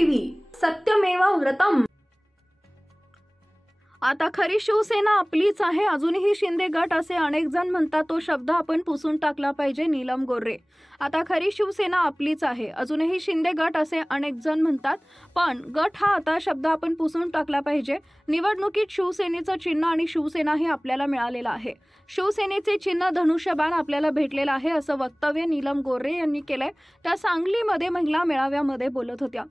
TV सत्यमेव व्रतम। आता खरी शिवसेना आपलीच आहे, अजूनही शिंदे गट असे अनेक जण म्हणतात। तो शब्द आपण पुसून टाकला पाहिजे। नीलम गोरे, आता खरी शिवसेना आपलीच आहे, अजूनही शिंदे गट असे अनेक जण म्हणतात, पण गट हा आता शब्द आपण पुसून टाकला पाहिजे। निवडणुकीत शिवसेनेचं चिन्ह आणि शिवसेना हे आपल्याला मिळालेलं आहे। शिवसेनेचे चिन्ह धनुष्यबाण आपल्याला भेटलेलं आहे, असं वक्तव्य नीलम गोरे यांनी केलंय। त्या सांगलीमध्ये महिला मेळाव्यामध्ये बोलत होत्या।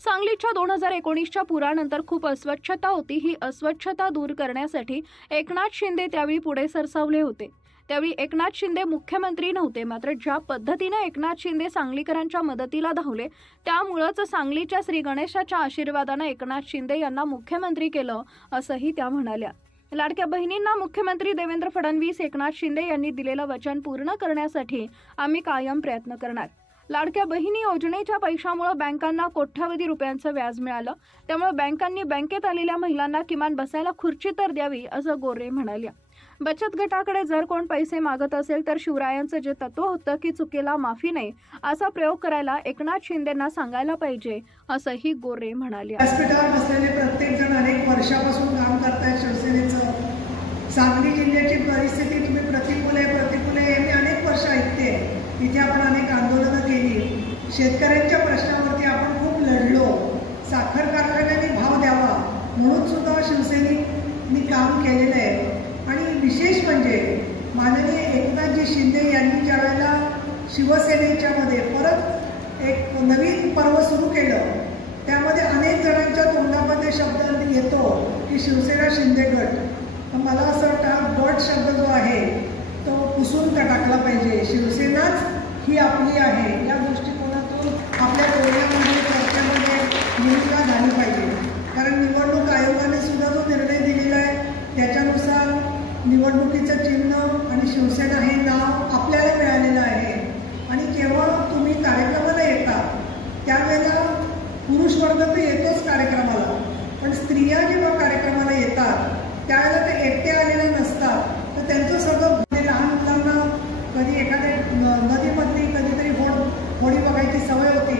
सांगलीच्या 2019च्या पुरानंतर खूप अस्वच्छता होती। ही अस्वच्छता दूर करण्यासाठी एकनाथ शिंदे त्यावेळी पुढे सरसावले होते। त्यावेळी एकनाथ शिंदे मुख्यमंत्री नव्हते, मात्र ज्या पद्धतीने एकनाथ शिंदे सांगलीकरांच्या मदतीला धावले, त्यामुळेच सांगलीच्या श्री गणेशाच्या आशीर्वादाने एकनाथ शिंदे यांना मुख्यमंत्री केलं, असंही त्या म्हणाल्या। लाडक्या बहिणींना मुख्यमंत्री देवेंद्र फडणवीस एकनाथ शिंदे यांनी दिलेलं वचन पूर्ण करण्यासाठी आम्ही कायम प्रयत्न करणार। लाडक्या बहिणी योजनेच्या पैशामुळे बँकांना कोट्यावधी रुपयांचं व्याज मिळालं, त्यामुळे बँकांनी बँकेत आलेल्या महिलांना किमान बसायला खुर्ची तर द्यावी, असं गोरे म्हणाल्या। बचत गटाकडे जर कोण पैसे मागत असेल तर शिवरायांचं जे तत्व होतं की चुकीला माफी नाही, असा प्रयोग करायला एकनाथ शिंदेंना सांगायला पाहिजे, असंही गोरे म्हणाले। व्यासपीठावर बसलेले प्रत्येक जण अनेक वर्षापासून काम करतायत शिवसेनेचं। सांगली जिल्ह्याची परिस्थिती तुम्ही प्रतिकूल आहे मी अनेक वर्ष ऐकते। तिथे आपण अनेक आंदोलनं केली, शेतकऱ्यांच्या प्रश्नावरती आपण खूप लढलो, साखर कारखान्यांनी भाव द्यावा म्हणून सुद्धा शिवसैनिकांनी काम केलेलं आहे। आणि विशेष म्हणजे माननीय एकनाथजी शिंदे यांनी ज्या वेळेला शिवसेनेच्या मध्ये परत एक नवीन पर्व सुरू केलं, त्यामध्ये अनेक जणांच्या तोंडामध्ये शब्द येतो की शिवसेना शिंदे गट। मला असं वाटतं गट शब्द जो आहे तो पुसून टाकला पाहिजे। शिवसेनाच ही आपली आहे या दृष्टिकोनातून आपल्या बोलण्यामध्ये चर्चेमध्ये भूमिका झाली पाहिजे। कारण निवडणूक आयोगाने सुद्धा जो निर्णय दिलेला आहे त्याच्यानुसार निवडणुकीचं चिन्ह आणि शिवसेना हे नाव आपल्याला मिळालेलं आहे। आणि जेव्हा तुम्ही कार्यक्रमाला येता त्यावेळेला पुरुष वर्ग तर येतोच कार्यक्रमाला, पण स्त्रिया जेव्हा कार्यक्रमाला येतात त्यावेळेला ते एकटे आलेले नसतात, तर त्यांचं सगळं लहान मुलांना कधी एखाद्या नदीमधली कधीतरी होडी बघायची सवय होती,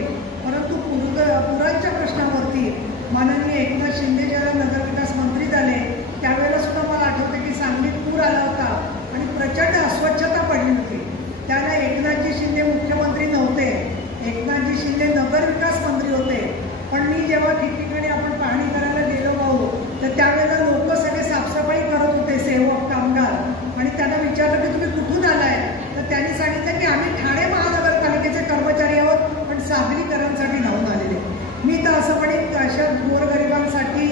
परंतु पुरांच्या प्रश्नावरती माननीय एकनाथ शिंदे ज्यावेळेला नगरविकास मंत्री झाले त्यावेळेला सुद्धा मला आठवतं की सांगलीत पूर आला होता आणि प्रचंड अस्वच्छता पडली होती। त्याला एकनाथजी शिंदे मुख्यमंत्री नव्हते, एकनाथजी शिंदे नगरविकास मंत्री होते। पण मी जेव्हा ठिकठिकाणी आपण पाहणी करायला गेलो आहोत तर त्यावेळेला लोक सगळे साफसफाई करत होते, सेवक कामगार, आणि त्यांना विचारलं की तुम्ही कुठून आलाय, तर त्यांनी सांगितलं की आम्ही ठाणे महानगरपालिकेचे कर्मचारी आहोत, पण सांगलीकरांसाठी धावून आलेले। मी तर असं म्हणेन की अशा गोरगरिबांसाठी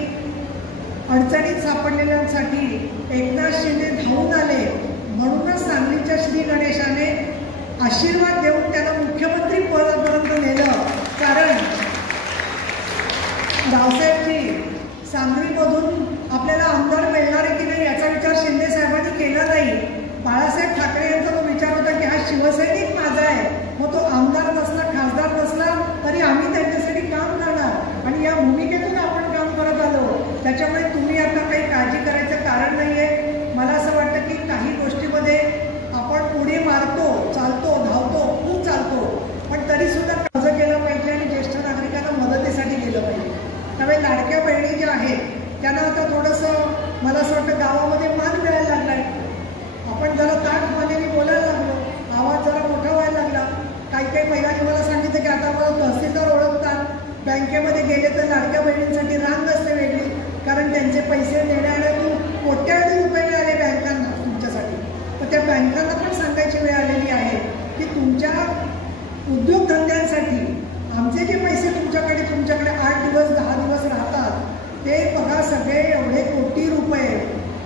अडचणीत सापडलेल्यांसाठी एकनाथ शिंदे धावून आले, म्हणूनच सांगलीच्या श्री गणेशाने आशीर्वाद देऊन त्यांना मुख्यमंत्री पदापर्यंत नेलं। कारण रावसाहेबजी सांगलीमधून आपल्याला आमदार मिळणार आहे की नाही याचा विचार शिंदे साहेबांनी केला नाही। बाळासाहेब ठाकरे यांचा तो विचार होता की हा शिवसैनिक माझा आहे, मग तो आमदार नसला खासदार नसला तरी आम्ही त्यांच्यासाठी काम करणार, आणि या भूमिकेतून आपण काम करत आलो। त्याच्यामुळे तुम्ही आता काही काळजी करायचं कारण नाही आहे। मला असं वाटतं की काही गोष्टीमध्ये आपण पुढे मारतो, चालतो, धावतो, खूप चालतो, पण तरीसुद्धा कर्ज केलं पाहिजे आणि ज्येष्ठ नागरिकांना मदतीसाठी गेलं पाहिजे। त्यामुळे लाडक्या बहिणी ज्या आहेत त्यांना आता थोडंसं मला असं वाटतं गावामध्ये मान मिळायला लागला आहे। आपण जरा ताठमानेने बोलायला लागलो, आवाज जरा मोठा व्हायला लागला। काही महिलांनी मला सांगितलं की आता मला तहसीलदार ओळखतात, बँकेमध्ये गेले तर लाडक्या बहिणींसाठी रांग असते वेगळी, कारण त्यांचे पैसे देण्यातून कोट्यावधी रुपये मिळाले बँकांना तुमच्यासाठी। तर त्या बँकांना पण सांगायची वेळ आलेली आहे की तुमच्या उद्योगधंद्यांसाठी आमचे जे पैसे तुमच्याकडे 8 दिवस 10 दिवस राहतात ते बघा, सगळे एवढे कोटी रुपये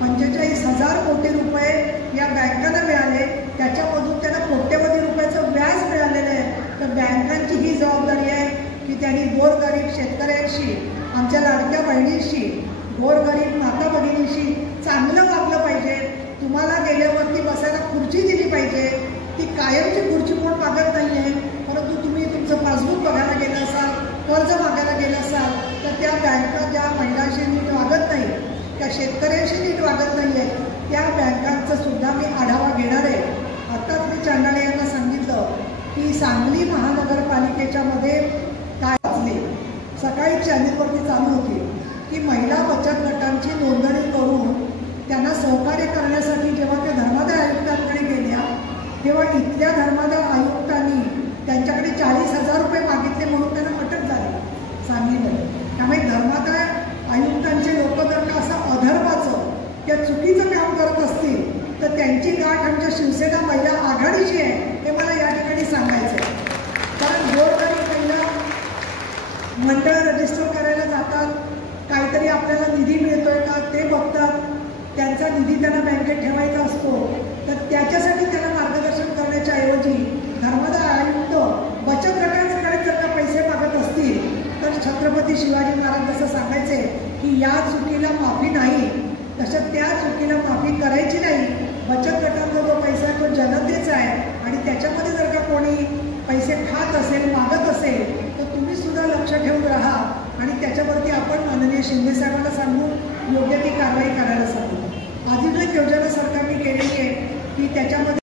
45,000 कोटी रुपये या बँकांना मिळाले, त्याच्यामधून त्यांना कोट्यवधी रुपयाचं व्याज मिळालेलं आहे। तर बँकांची ही जबाबदारी आहे की त्यांनी गोरगरीब शेतकऱ्यांशी, आमच्या लाडक्या बहिणींशी, गोरगरीब माता भगिनींशी चांगलं वागलं पाहिजे। तुम्हाला गेल्यावरती बसायला खुर्ची दिली पाहिजे, ती कायमची खुर्ची कोण मागत नाही आहे, परंतु तुम्ही तुमचं पासबुक बघायला गेलं असाल, कर्ज मागायला गेलं असाल तर त्या बँका ज्या महिलांशी नीट वागत नाही, त्या शेतकऱ्यांशी नीट वागत नाही आहे, त्या बँकांचा सुद्धा मी आढावा घेणार आहे। आताच मी चांडाळे यांना सांगितलं की सांगली महानगरपालिकेच्या मध्ये काय वाचले सकाळी चॅनेलवरती चालू होती की महिला बचत गटांची नोंदणी करून त्यांना सहकार्य करण्यासाठी जेव्हा त्या धर्मादाय आयुक्तांकडे गेल्या तेव्हा इथल्या धर्मादाय आयुक्तांनी त्यांच्याकडे 40,000 रुपये मागितले म्हणून त्यांना अटक झाली सांगलीमध्ये. त्यामुळे धर्मादाय आयुक्तांचे लोक जर का असं अधर्माचं त्या चुकीचं काम करत असतील तर त्यांची गाठ आमच्या शिवसेना महिला आघाडीची आहे हे मला या ठिकाणी सांगायचं आहे. कारण गोरगरीब महिला मंडळ रजिस्टर करायला जातात, काहीतरी आपल्याला निधी मिळतोय का ते बघतात, त्यांचा निधी त्यांना बँकेत ठेवायचा असतो, तर त्याच्यासाठी त्यांना मार्गदर्शन करण्याच्या ऐवजी धर्मादाय आयुक्त बचत गटांकडे जर का पैसे मागत असतील तर छत्रपती शिवाजी महाराज जसं सांगायचे की या चुकीला माफी नाही, तसं त्या चुकीला माफी करायची नाही. बचत गटांचा जो पैसा आहे तो जनतेचा आहे आणि त्याच्यामध्ये जर का कोणी पैसे खात असेल मागत असेल तर तुम्ही सुद्धा लक्ष ठेवून राहा आणि त्याच्यावरती आपण माननीय शिंदे साहेबांना सांगून योग्य ती कारवाई करायला सांगू. अजून एक योजना सरकारने केलेली आहे की त्याच्यामध्ये